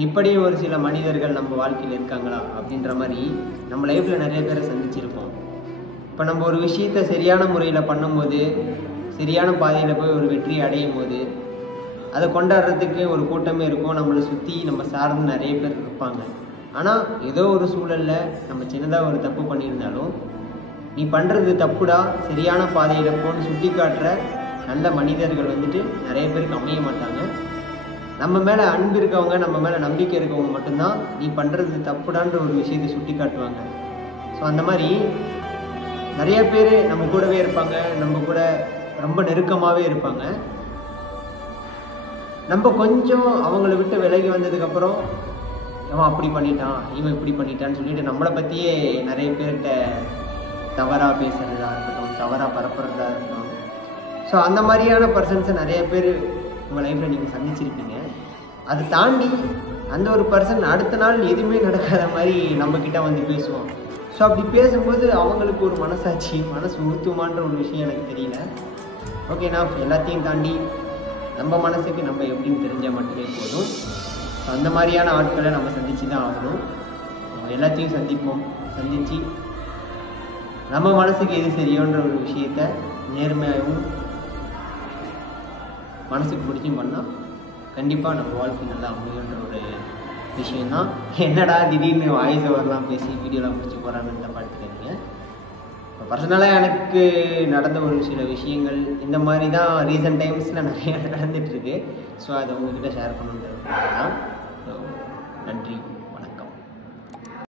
இப்படி ஒரு சில மனிதர்கள் நம்ம வாழ்க்கையில் இருக்காங்களா அப்படின்ற மாதிரி நம்ம லைஃப்பில் நிறைய பேரை சந்திச்சிருப்போம். இப்போ நம்ம ஒரு விஷயத்தை சரியான முறையில் பண்ணும்போது, சரியான பாதையில் போய் ஒரு வெற்றி அடையும் போது அதை கொண்டாடுறதுக்கு ஒரு கூட்டமே இருக்கும். நம்மளை சுற்றி நம்ம சார்ந்து நிறைய பேர் இருப்பாங்க. ஆனால் ஏதோ ஒரு சூழலில் நம்ம சின்னதாக ஒரு தப்பு பண்ணியிருந்தாலும், நீ பண்ணுறது தப்புடா, சரியான பாதையில் போன்னு சுட்டி காட்டுற நல்ல மனிதர்கள் வந்துட்டு நிறைய பேருக்கு அமைய மாட்டாங்க. நம்ம மேலே அன்பு இருக்கவங்க, நம்ம மேலே நம்பிக்கை இருக்கவங்க மட்டும்தான் நீ பண்ணுறது தப்புடான்ற ஒரு விஷயத்தை சுட்டி காட்டுவாங்க. ஸோ அந்த மாதிரி நிறைய பேர் நம்ம கூடவே இருப்பாங்க, நம்ம கூட ரொம்ப நெருக்கமாகவே இருப்பாங்க. நம்ம கொஞ்சம் அவங்கள விட்டு விலகி வந்ததுக்கப்புறம், அவன் அப்படி பண்ணிட்டான், இவன் இப்படி பண்ணிட்டான்னு சொல்லிட்டு நம்மளை பற்றியே நிறைய பேர்கிட்ட தவறாக பேசுகிறதா இருக்கட்டும், தவறாக பரப்புறதா இருக்கட்டும். ஸோ அந்த மாதிரியான பர்சன்ஸை நிறைய பேர் உங்கள் லைஃப்பில் நீங்கள் சந்திச்சிருப்பீங்க. அதை தாண்டி அந்த ஒரு பர்சன் அடுத்த நாள் எதுவுமே நடக்காத மாதிரி நம்மக்கிட்ட வந்து பேசுவோம். ஸோ அப்படி பேசும்போது அவங்களுக்கு ஒரு மனசாட்சி, மனசு உறுத்துமான்ற ஒரு விஷயம் எனக்கு தெரியல. ஓகேண்ணா, எல்லாத்தையும் தாண்டி நம்ம மனசுக்கு நம்ம எப்படின்னு தெரிஞ்சால் மட்டுமே போதும். ஸோ அந்த மாதிரியான ஆட்களை நம்ம சந்தித்து தான் ஆகணும். எல்லாத்தையும் சந்தித்து நம்ம மனசுக்கு எது சரியோன்ற ஒரு விஷயத்த நேர்மையாகவும் மனசுக்கு பிடிச்சும் பண்ணால் கண்டிப்பாக நம்ம வாழ்க்கை நல்லா அமையுன்ற ஒரு விஷயந்தான். என்னடா திடீர்னு வாய்ஸ் ஓவர்லாம் பேசி வீடியோலாம் முடிச்சு போகிறாங்கன்னு பார்த்துக்கிறீங்க. பர்சனலாக எனக்கு நடந்த ஒரு சில விஷயங்கள் இந்த மாதிரி தான் ரீசன்ட் டைம்ஸில் நிறைய நடந்துகிட்ருக்கு. ஸோ அதை உங்ககிட்ட ஷேர் பண்ணுறது தான். ஸோ நன்றி.